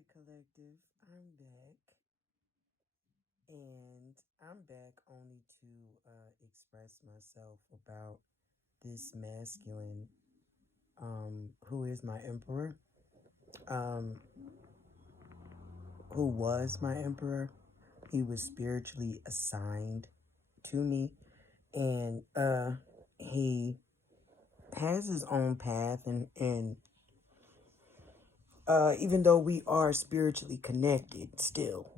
Alright, collective, I'm back. And I'm back only to express myself about this masculine, who is my emperor, um, who was my emperor. He was spiritually assigned to me, and he has his own path, and even though we are spiritually connected still,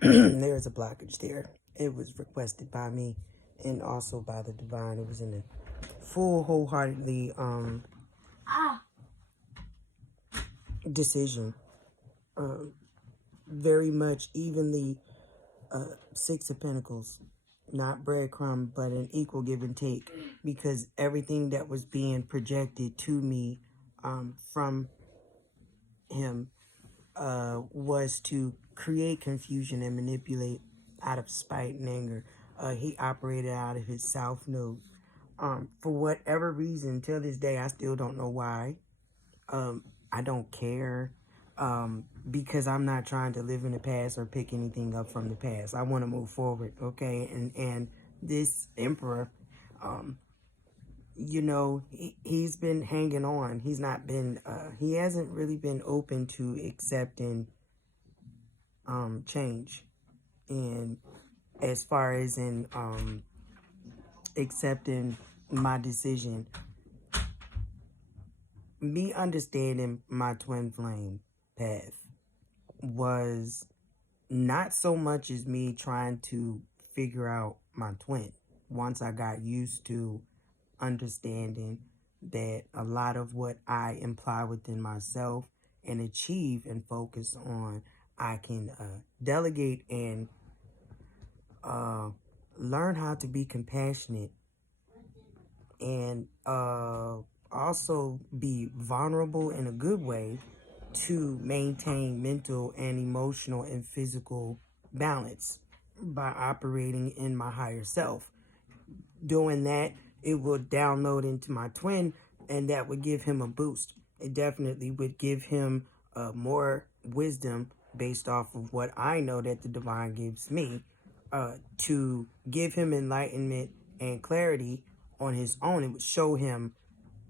there's a blockage there. It was requested by me and also by the divine. It was in a full, wholeheartedly decision. Very much evenly, Six of Pentacles, not breadcrumb, but an equal give and take, because everything that was being projected to me from him was to create confusion and manipulate out of spite and anger. He operated out of his South Node. For whatever reason, till this day, I still don't know why. I don't care, because I'm not trying to live in the past or pick anything up from the past. I want to move forward, okay? And this emperor, he's been hanging on. He's not been, he hasn't really been open to accepting change. And as far as in accepting my decision, me understanding my twin flame path was not so much as me trying to figure out my twin. Once I got used to understanding that a lot of what I imply within myself and achieve and focus on, I can delegate and learn how to be compassionate and also be vulnerable in a good way to maintain mental and emotional and physical balance by operating in my higher self. Doing that, it will download into my twin, and that would give him a boost. It definitely would give him more wisdom based off of what I know that the divine gives me, to give him enlightenment and clarity on his own. It would show him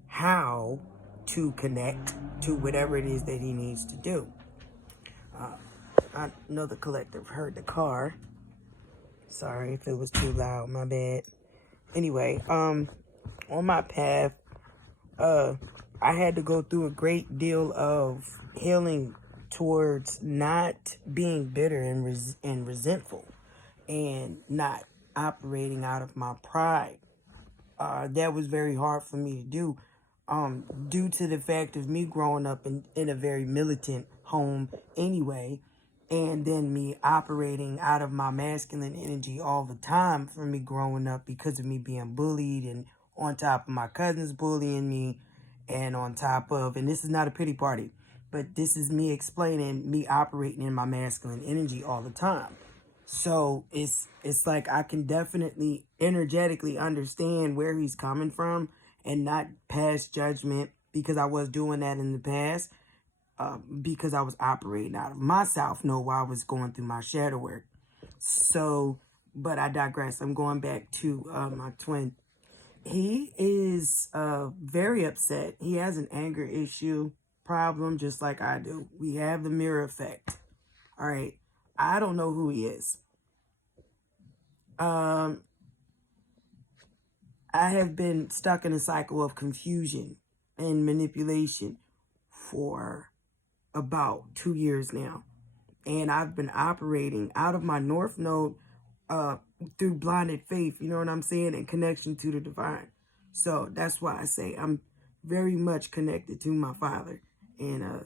how to connect to whatever it is that he needs to do. I know the collective heard the car. Sorry if it was too loud, my bad. Anyway, on my path, I had to go through a great deal of healing towards not being bitter and resentful and not operating out of my pride. That was very hard for me to do, due to the fact of me growing up in a very militant home anyway, and then me operating out of my masculine energy all the time from me growing up because of me being bullied, and on top of my cousins bullying me, and on top of, and this is not a pity party, but this is me explaining me operating in my masculine energy all the time. So it's like I can definitely energetically understand where he's coming from and not pass judgment, because I was doing that in the past, because I was operating out of my South Node while I was going through my shadow work. So, but I digress. I'm going back to my twin. He is very upset. He has an anger issue problem just like I do. We have the mirror effect. All right. I don't know who he is. I have been stuck in a cycle of confusion and manipulation for about 2 years now. And I've been operating out of my North Node through blinded faith, you know what I'm saying, and connection to the divine. So that's why I say I'm very much connected to my father. And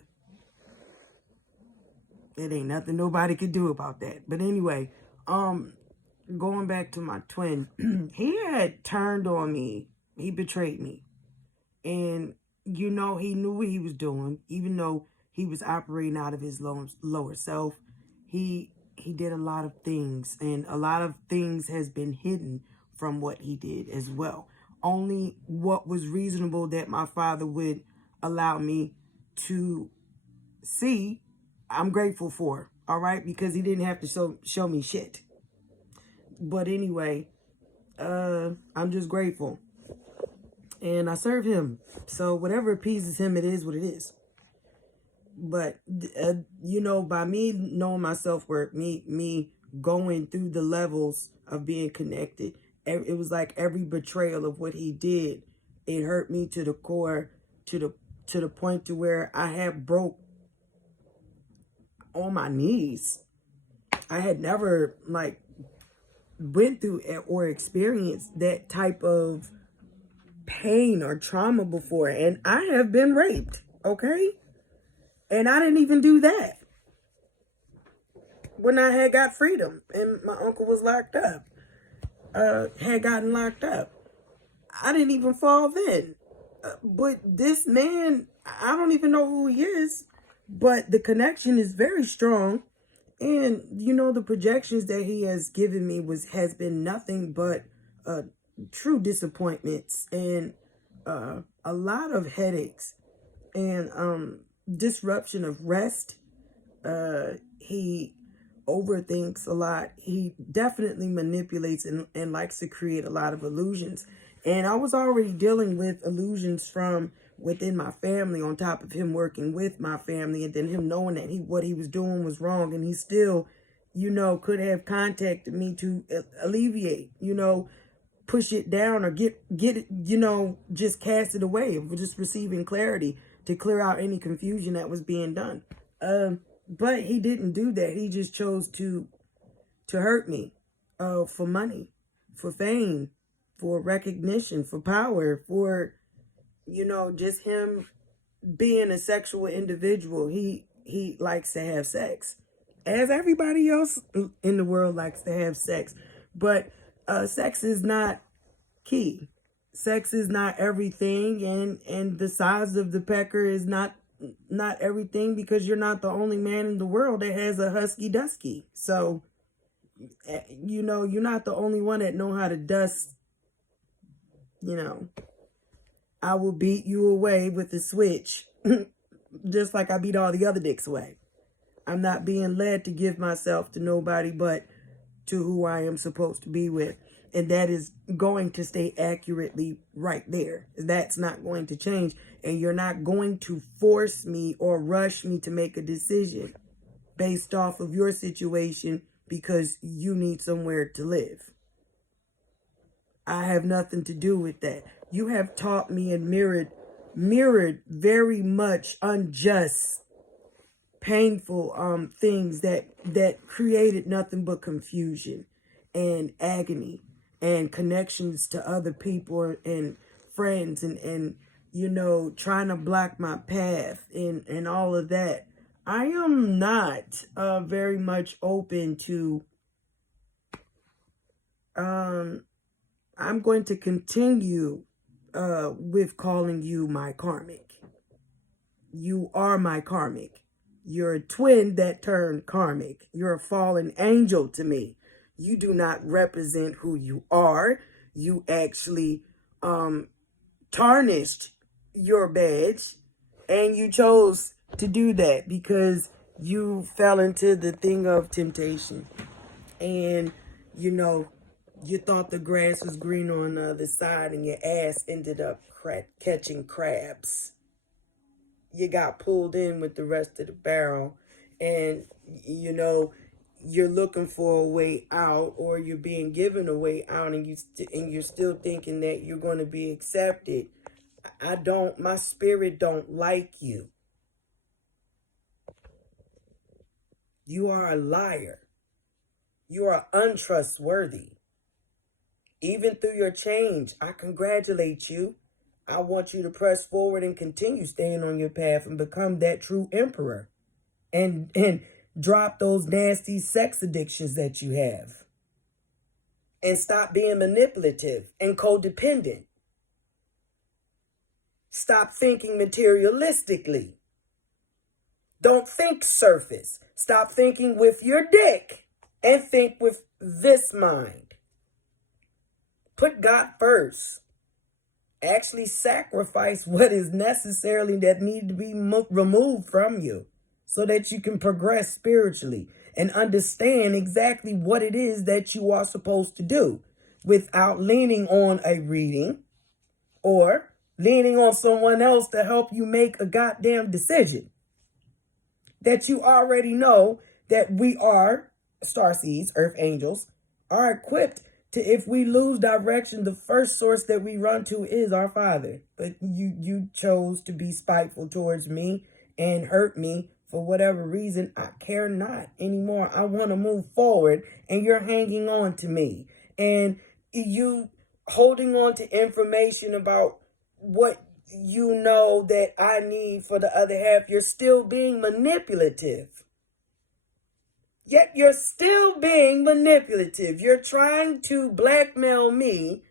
it ain't nothing nobody could do about that. But anyway, going back to my twin, he had turned on me. He betrayed me. And, he knew what he was doing. Even though he was operating out of his lower self, he did a lot of things. And a lot of things has been hidden from what he did as well. Only what was reasonable that my father would allow me to see I'm grateful for, all right? Because he didn't have to show me shit. But anyway, I'm just grateful. And I serve him. So whatever appeases him, it is what it is. But, you know, by me knowing my self-worth, me going through the levels of being connected, it was like every betrayal of what he did, it hurt me to the core, to the point to where I had broke on my knees. I had never, like, went through or experienced that type of pain or trauma before. And I have been raped, okay? And I didn't even do that when I had got freedom and my uncle was locked up, had gotten locked up. I didn't even fall then. But this man, I don't even know who he is, but the connection is very strong. And, you know, the projections that he has given me has been nothing but true disappointments and a lot of headaches and disruption of rest. He overthinks a lot. He definitely manipulates and likes to create a lot of illusions. And I was already dealing with illusions from within my family, on top of him working with my family, and then him knowing that what he was doing was wrong, and he still, you know, could have contacted me to alleviate, you know, push it down or get it, you know, just cast it away, just receiving clarity to clear out any confusion that was being done. But he didn't do that. He just chose to hurt me, for money, for fame, for recognition, for power, for, you know, just him being a sexual individual. He likes to have sex, as everybody else in the world likes to have sex. But sex is not key. Sex is not everything, and the size of the pecker is not everything, because you're not the only man in the world that has a husky dusky. So, you know, you're not the only one that know how to dust. You know, I will beat you away with a switch, just like I beat all the other dicks away. I'm not being led to give myself to nobody but to who I am supposed to be with. And that is going to stay accurately right there. That's not going to change. And you're not going to force me or rush me to make a decision based off of your situation because you need somewhere to live. I have nothing to do with that. You have taught me and mirrored very much unjust, painful things that created nothing but confusion and agony and connections to other people and friends and you know, trying to block my path and all of that. I am not very much open to I'm going to continue with calling you my karmic. You are my karmic. You're a twin that turned karmic. You're a fallen angel to me. You do not represent who you are. You actually tarnished your badge, and you chose to do that because you fell into the thing of temptation. And, you know, you thought the grass was green on the other side, and your ass ended up catching crabs. You got pulled in with the rest of the barrel, and, you know, you're looking for a way out, or you're being given a way out, and you're still thinking that you're going to be accepted. My spirit don't like you. You are a liar. You are untrustworthy. Even through your change, I congratulate you. I want you to press forward and continue staying on your path and become that true emperor. And drop those nasty sex addictions that you have. And stop being manipulative and codependent. Stop thinking materialistically. Don't think surface. Stop thinking with your dick and think with this mind. Put God first. Actually sacrifice what is necessarily that need to be removed from you. so that you can progress spiritually and understand exactly what it is that you are supposed to do without leaning on a reading or leaning on someone else to help you make a goddamn decision. That you already know that we are starseeds, earth angels, are equipped to, if we lose direction, the first source that we run to is our Father. But you chose to be spiteful towards me and hurt me for whatever reason. I care not anymore. I want to move forward, and you're hanging on to me. And you holding on to information about what you know that I need for the other half. You're still being manipulative. Yet you're still being manipulative. You're trying to blackmail me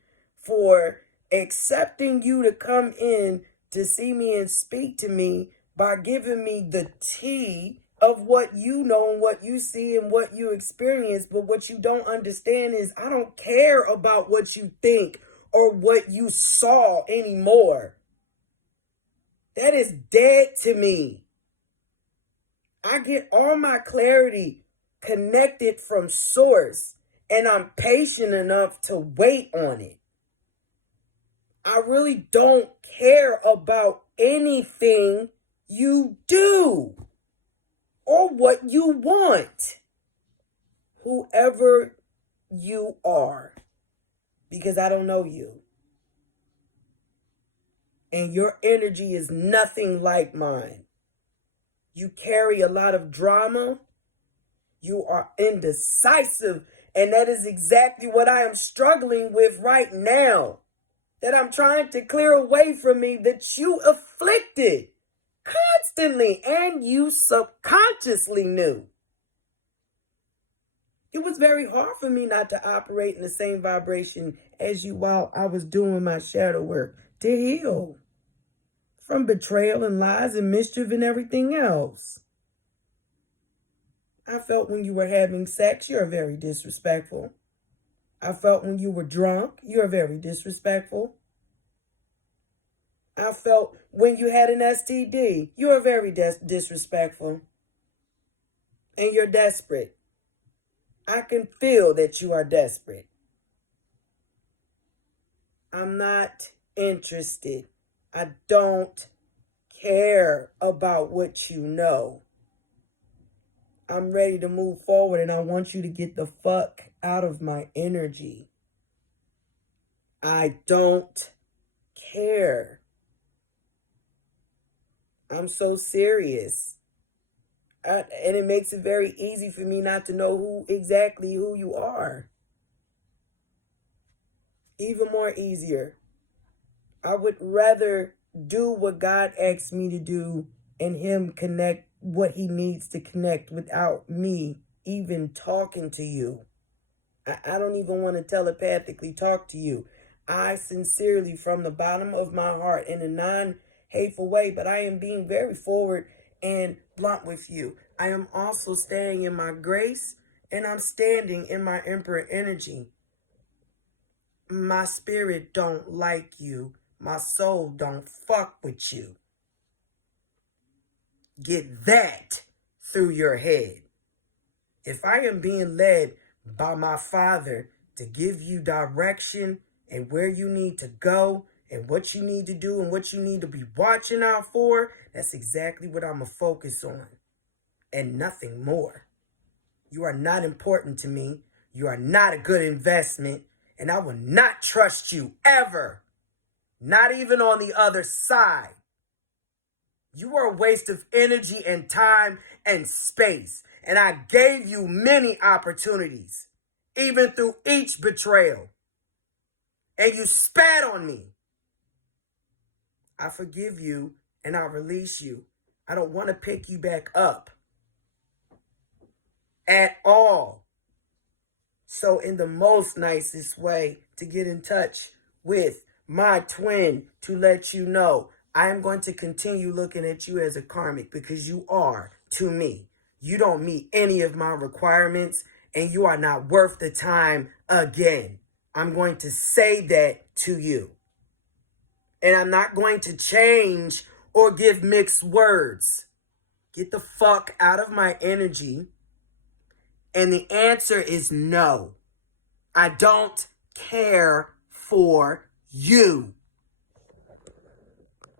for accepting you to come in to see me and speak to me by giving me the tea of what you know and what you see and what you experience. But what you don't understand is I don't care about what you think or what you saw anymore. That is dead to me. I get all my clarity connected from source, and I'm patient enough to wait on it. I really don't care about anything you do or what you want, whoever you are, because I don't know you. And your energy is nothing like mine. You carry a lot of drama. You are indecisive. And that is exactly what I am struggling with right now. That I'm trying to clear away from me, that you afflicted constantly and you subconsciously knew. It was very hard for me not to operate in the same vibration as you while I was doing my shadow work to heal from betrayal and lies and mischief and everything else. I felt when you were having sex, you're very disrespectful. I felt when you were drunk, you're very disrespectful. I felt when you had an STD, you're very disrespectful. And you're desperate. I can feel that you are desperate. I'm not interested. I don't care about what you know. I'm ready to move forward, and I want you to get the fuck out of my energy. I don't care. I'm so serious. And it makes it very easy for me not to know exactly who you are. Even more easier. I would rather do what God asked me to do and him connect what he needs to connect without me even talking to you. I don't even want to telepathically talk to you. I sincerely, from the bottom of my heart, in a non-hateful way, but I am being very forward and blunt with you. I am also staying in my grace, and I'm standing in my emperor energy. My spirit don't like you. My soul don't fuck with you. Get that through your head. If I am being led by my Father to give you direction and where you need to go and what you need to do and what you need to be watching out for, that's exactly what I'm going to focus on and nothing more. You are not important to me. You are not a good investment, and I will not trust you ever, not even on the other side. You are a waste of energy and time and space. And I gave you many opportunities, even through each betrayal. And you spat on me. I forgive you and I release you. I don't want to pick you back up at all. So in the most nicest way to get in touch with my twin to let you know I am going to continue looking at you as a karmic because you are to me. You don't meet any of my requirements and you are not worth the time again. I'm going to say that to you. And I'm not going to change or give mixed words. Get the fuck out of my energy. And the answer is no. I don't care for you.